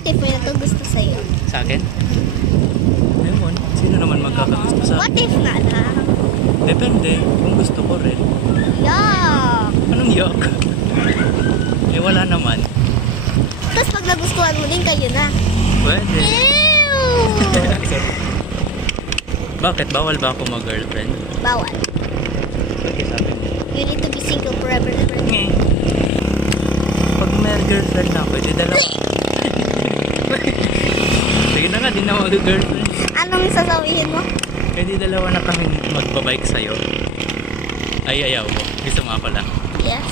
What if may nagkagusto sa'yo? Sa akin? Ewan, sino naman magkakagusto sa What if na lang? Depende, kung gusto ko rin. Yeah! Anong yak? Eh wala naman. Tapos pag nagustuhan mo din, kayo na. Pwede. Ew! Sorry. Bakit? Bawal ba ako mag-girlfriend? Bawal. Okay, sabi mo. You need to be single forever and ever. Pag may girlfriend na ako, edi dalawa. Sige na nga, di na ako girlfriend. Anong sasabihin mo? Edi dalawa na kami magbabike sa'yo. Ay, ayaw mo. Gusto mo ako lang. Yes.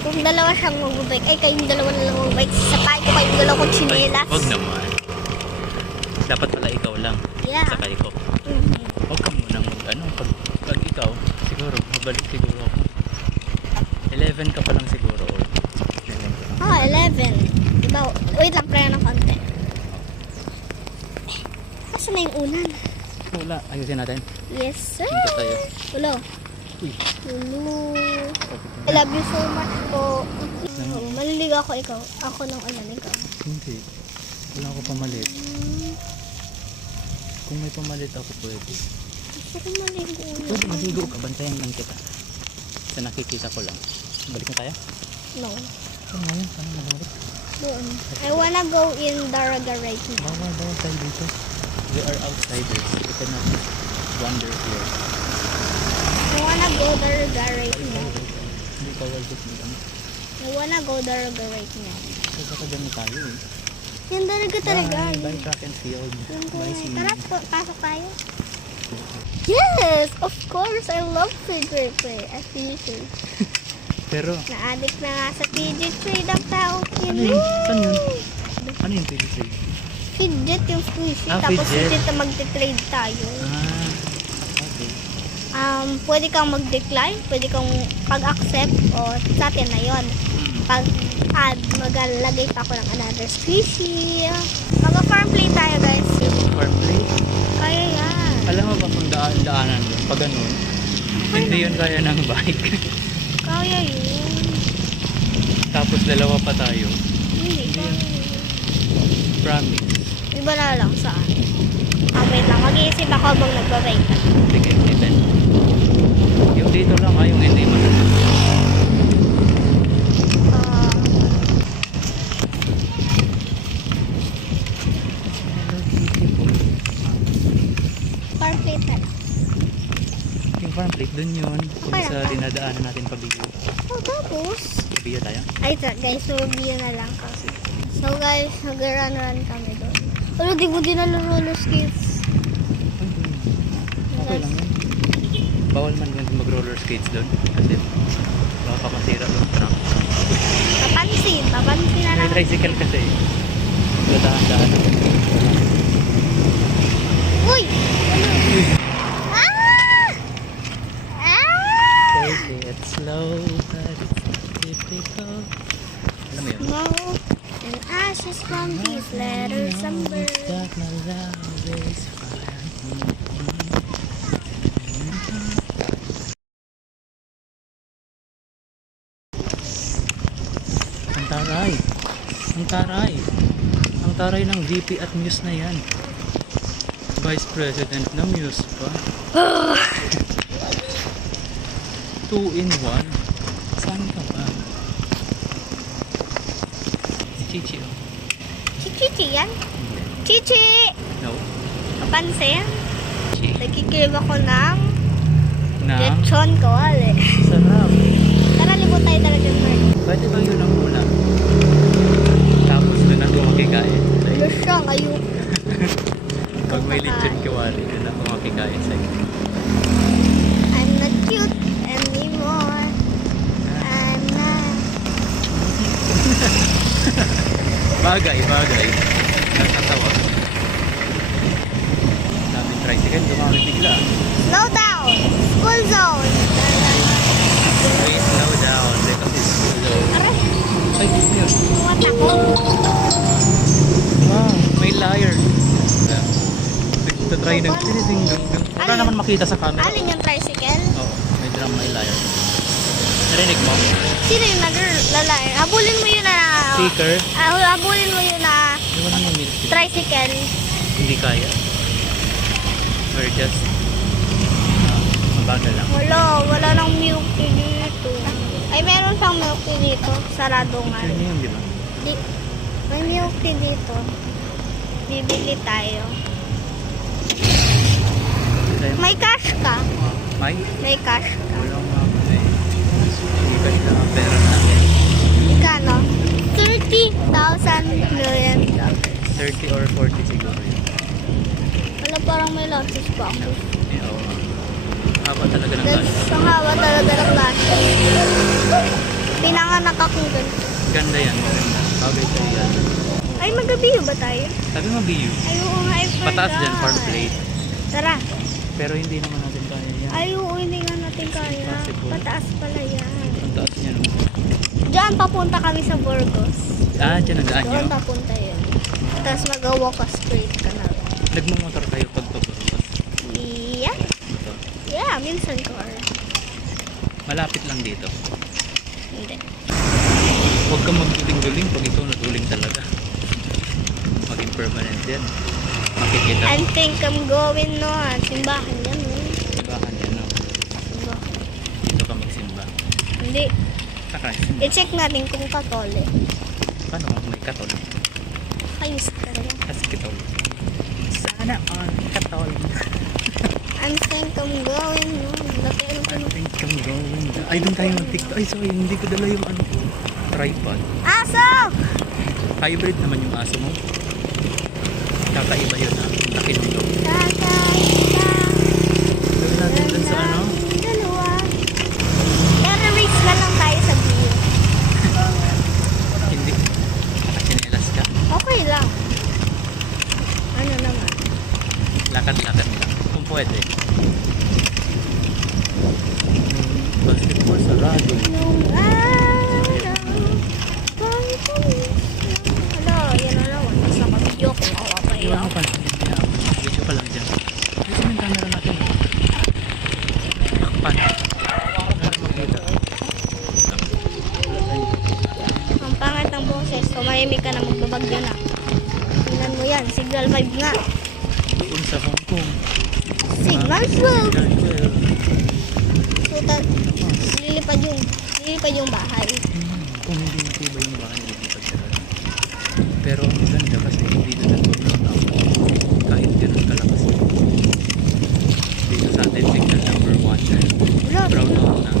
Kung dalawa siyang magbabike, ay kayong dalawa na lang magbabike, sapay ko kayong dalawa kong Ay, chinelas. wag naman. Dapat pala ikaw lang. Yeah. Sakay ko. Mhm. Huwag ka munang pag ikaw, siguro, mabalik siguro ako. 11 ka pa lang siguro. Or 11 ka lang. Oh, 11. Diba? Wait lang, pray ng konti. Kasi na yung unan. Wala, ayusin natin. Yes, sir. Punta tayo. Ulo. Uy. Ulo. I love you so much po. Maliligaw ako ikaw. Ako ng unan, ikaw. Hindi. Wala ako pamalit. Kung may pamalit ako pwede. Gusto ko maligo. Pwede maligo ka, bantayan lang kita. Sa nakikita ko lang. Balik na tayo? No. Saan ngayon? Saan nabalik? Doon. I wanna go in Daraga right now. Bawal tayo dito. We are outsiders. We cannot wander here. I wanna go Daraga right now. Hindi bawal dito lang. I wanna go Daraga right now. So baka dami tayo eh. Yung Daraga talaga. Bye track and field. Yung Bye kulay. Tara, swimming. pasok tayo. Yes! Of course! I love figure play at PJ. Pero, Na-addict na nga sa PJ trade ang tao. ano yun? Saan yun? Ano yung PVC? Fidget yung squishy. Ah, Tapos fidget. fidget na magte-trade tayo. Ah, okay. Pwede kang mag-decline, pwede kang pag-accept, o sa atin na yun. Pag-add, maglalagay pa ako ng another squishy. Mag-farm play tayo, guys. Farm play? Kaya yan. Alam mo ba kung daanan yun? Pag ganun, hindi yun kaya ng bike. Kaya yun. Tapos dalawa pa tayo. Hindi kaya. Promise. Iba na lang saan. Wait lang. Mag-iisip ako habang nagbabike ka. Sige, Ethan. Yung dito lang yung hindi masasama. Farm play tayo. Yung farm plate, dun yun. Yung Okay sa lang. dinadaanan natin pag-iyo. Oh, tapos. Pag-iyo tayo. Ay, guys, review na lang kasi. So guys, nag-run kami doon. Pero di ko din na roller skates. Okay lang yun. Bawal man yun mag-roller skates doon. Kasi baka masira doon truck. Papansin na May lang. tricycle kasi. Dadahan-dahan. Uy! Ah! Ah! Take it slow, but it's typical. Alam mo yun? Smoke and ashes from these letters and birds. That my love is fine. Ang taray. Ang taray. Ang taray ng VP at Muse na yan. Vice President na Muse pa. 2-in-1. Saan ka ba? Chichi. Oh. Chichi yan? Chichi! No. Papansin? Chi. Nagkikrib ako ng Na. lechon kawali. Sarap. Tara, libot tayo talaga ng Pwede bang yun ang muna? Tapos doon ako makikain. Ano siya, ngayon. Pag may lechon kiwali, doon ako makikain sa'yo. I'm not cute anymore. I'm not. Bagay. Nakatawa. Daming tricycle, dumami bigla. Slow down! School zone! Wait, slow down. Kasi school zone. Aray, Ay, yun. tuwat ako. Wow, may liar. Nagtatry ng ding-ding-ding. Wala Alin? naman makita sa camera. Alin yung tricycle? Oo, may drum, may liar. Narinig mo? Sino yung nag-lalay? Habulin mo yun na Si sticker. Habulin mo yun na Di wala nang milk tea. tricycle. Hindi kaya. Or just mabagal lang. Wala nang milk tea dito. Ay, meron siyang milk tea dito. Sarado nga. Picture niya yun, di ba? May milk tea dito. Bibili tayo. Tayo. May cash ka? May? May cash ka. Wala nga ako na eh. Hindi ka nila ang pera natin. Ikano? $30,000 million. 30 or 40 siguro yun. Wala, parang may losses pa ako. Eh, oo. Haba talaga ng That's cash. ang hawa talaga ng losses. Pinanganak akong ganito. Ganda yan. Maganda. Bagay sa'yo yan. Ay, mag-gabiyo ba tayo? Sabi mo, BU. Ay, oo nga, I forgot. Pataas dyan, farm plate. Tara. Pero hindi naman natin kaya yan. Ay, oo, hindi nga natin kaya. Impossible. Pataas pala yan. Ang taas niya, no? Diyan, papunta kami sa Burgos. Ah, dyan ang daan nyo. Doon papunta yun. Tapos mag-walk ka straight ka na lang. Nagmumotor kayo pag papuntas. Yeah. Ito. Yeah, minsan car. Malapit lang dito. Hindi. Huwag kang magduling-duling pag ikaw natuling talaga. Maging permanent yan. Makikita I mo. think I'm going no. Simbahan yan, no? Simbahan yan, no? Simbahan. Dito ka magsimba. Hindi. Sakay. I-check natin kung Katolik. Paano kung may katol? Ayos talaga. As katol. Sana on katol. I think I'm going no. Natin ko I think I'm going. Ay, doon tayo mag-tiktok. Ay, sorry. Hindi ko dala yung ano ko. Tripod. Aso! Hybrid naman yung aso mo. Kakaiba yun, ha? Laki nito. Kakaiba. Gawin natin dun sa ano? Dalawa. Pero race na lang tayo sa view. Hindi. Nakasinelas ka. Okay lang. Ano naman? Lakad-lakad lang. Kung pwede. Basketball sarado. Nung araw, Hala, yan na lang. Nasa ka-video ko. Awa pa Iwan yun. ko pa lang. Video pa lang dyan. Ayusin yung camera natin. Takpan. Makita. Ang pangit ng boses. Tumahimik ka na magbabagyo na. Tingnan mo yan. Signal 5 nga. Doon sa Hong Kong. Signal 12. Signal 12. So, lilipad yung bahay. Kung hindi matibay yung bahay, hindi pagkaraan. Pero ang maganda kasi hindi na nag-brown out. Kahit ganun kalakas. Dito sa atin, signal number 1. Wala. Brown out na.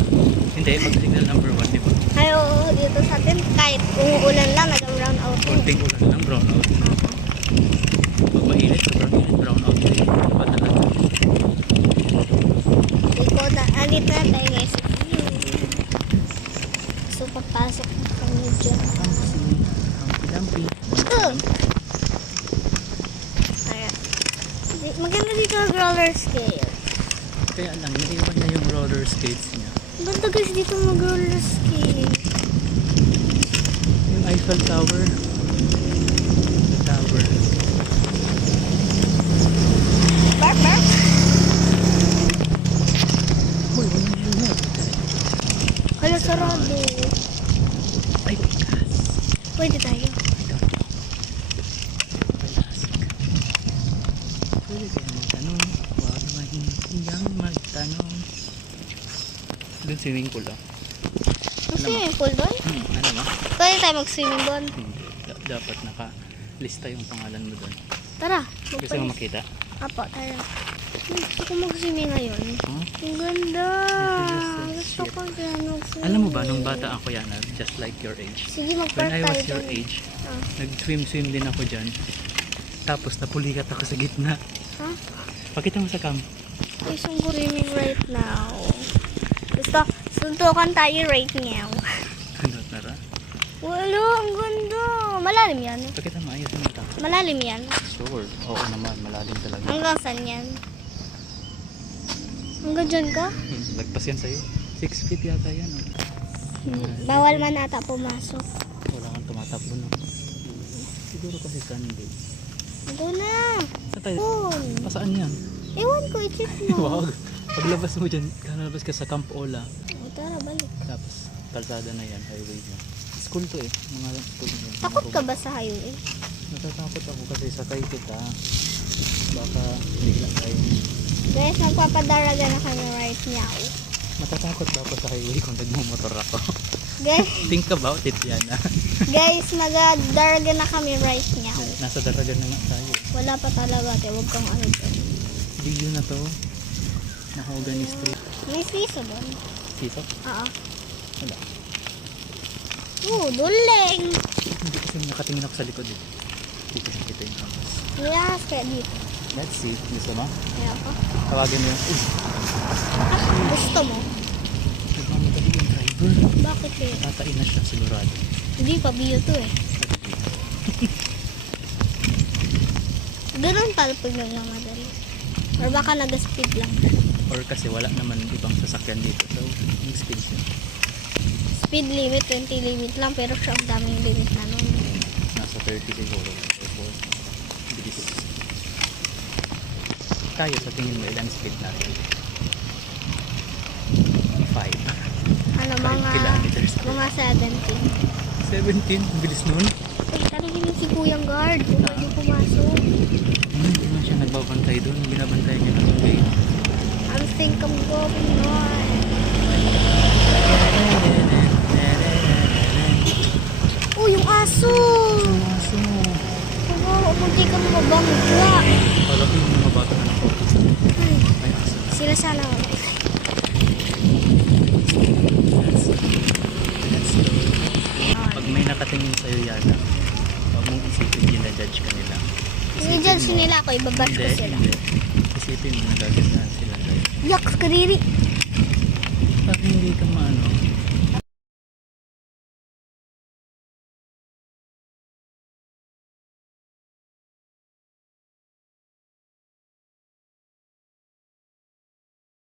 Hindi, mag-signal number 1, di ba? Ay, oo, dito sa atin, kahit umuulan lang, nag-brown out. Konting ulan lang, brown out. Pag mainit, sobrang init, brown out din. Diba talaga? Ikaw na, alit na tayo guys. So, papasok na kami dyan. Humpy-dumpy. Ayan. Maganda dito ang roller skate. Kaya lang, naiwan na yung roller skates niya. Ganda guys dito mag-roller skate. Yung Eiffel Tower. The tower. Barber? Uy, wala na yun eh. Hala, sarado. Ay, gas. Pwede tayo. Pwede kayo magtanong. Huwag mahintiyang magtanong. Doon swimming pool ah. Mag-swimming pool doon? Ano ba? Pwede tayo mag-swimming doon. Hindi. Dapat naka-lista yung pangalan mo doon. Tara. Gusto mo makita? Apo, tara. Gusto ko mag-swimming ngayon. Huh? Ang ganda. This is Gusto ko dyan mag-swimming. Alam mo ba, nung bata ako yan, just like your age. Sige, When mag-park I tayo was your doon. age, Ah. nag-swim din ako dyan. Tapos napulikat ako sa gitna. Ha? Pakita mo sa cam. Ay, swimming right now. Gusto, suntukan tayo right now. Ano, tara? Wala, ang ganda. Malalim yan. Pakita mo, ayos mo ito. Malalim yan. Sure. Oo naman, malalim talaga. Hanggang saan yan? Hanggang dyan ka? Lagpas yan sa'yo. 6 feet yata yan. Oh. Bawal man ata pumasok. Wala kang tumatakbo no. Siguro kasi Sunday. Ito na. Saan tayo? Doon. Pasaan yan? Ewan ko, i-check mo. Wag. Paglabas mo dyan, kalabas ka sa Camp Ola. O, tara, balik. Tapos, kalsada na yan, highway niya. Tapos school to eh. Mga school yun. Takot ka ba sa highway? Natatakot ako kasi sakay kita. Baka bigla tayo. Guys, magpapadaraga na kami right now. Matatakot ba ako sa highway kung nagmumotor ako? Guys, Think about it yan ah. guys, magdaraga na kami right now. Nasa daragan na nga tayo. Wala pa talaga, te. Huwag kang ano dyan. Video na to. Mahogany Street. May siso doon. Siso? Oo. Wala. Duling! Hindi kasi nakatingin ako sa likod eh. Dito na kita yung campus. Yes, kaya dito. Let's see. Gusto mo? Kaya ako. Tawagin mo yung... Gusto mo? Nagmamadali yung driver. Bakit kaya? Tatain na siya sigurado. Hindi pa bio to eh. Ganun pala pag nagmamadali. Or baka nag-speed lang. Or kasi wala naman ibang sasakyan dito. So, yung speed siya. Speed limit, 20 limit lang. Pero siya ang daming limit na nun. Nasa 30 siguro. Or 4. Bilis. Tayo sa tingin mo ilang speed natin? 5. Ano, 5 kilometers. mga 17. 17? Ang bilis nun. Ay, tanongin si Kuyang Guard kung pwede pumasok. Hindi nga siya nagbabantay doon. Binabantay niya ng way. I think I'm going on. Oh, yung aso! Aso. Oo, munti kang mabangga. Kala ko yung mga bata na ako. Ay, May aso. sila sana. Let's go. Pag may nakatingin sa'yo yata, huwag mong isipin ginajudge ka nila. Sinijudge nila ako, ibabash ko sila. Hindi. Isipin mo nagagandahan sila. Yak, kadiri! Pag hindi ka maano,